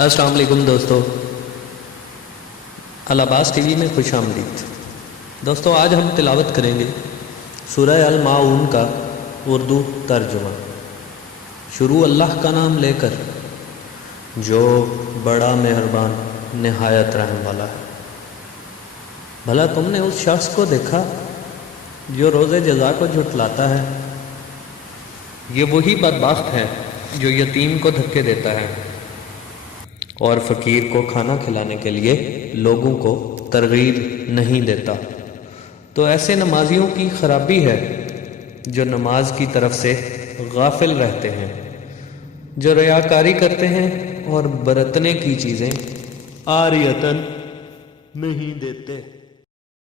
السلام علیکم دوستو، العباس ٹی وی میں خوش آمدید۔ دوستو آج ہم تلاوت کریں گے سورہ الماعون کا اردو ترجمہ۔ شروع اللہ کا نام لے کر جو بڑا مہربان نہایت رحم والا ہے۔ بھلا تم نے اس شخص کو دیکھا جو روز جزا کو جھٹلاتا ہے؟ یہ وہی بدبخت ہے جو یتیم کو دھکے دیتا ہے اور فقیر کو کھانا کھلانے کے لیے لوگوں کو ترغیب نہیں دیتا۔ تو ایسے نمازیوں کی خرابی ہے جو نماز کی طرف سے غافل رہتے ہیں، جو ریاکاری کرتے ہیں اور برتنے کی چیزیں عاریتاً نہیں دیتے۔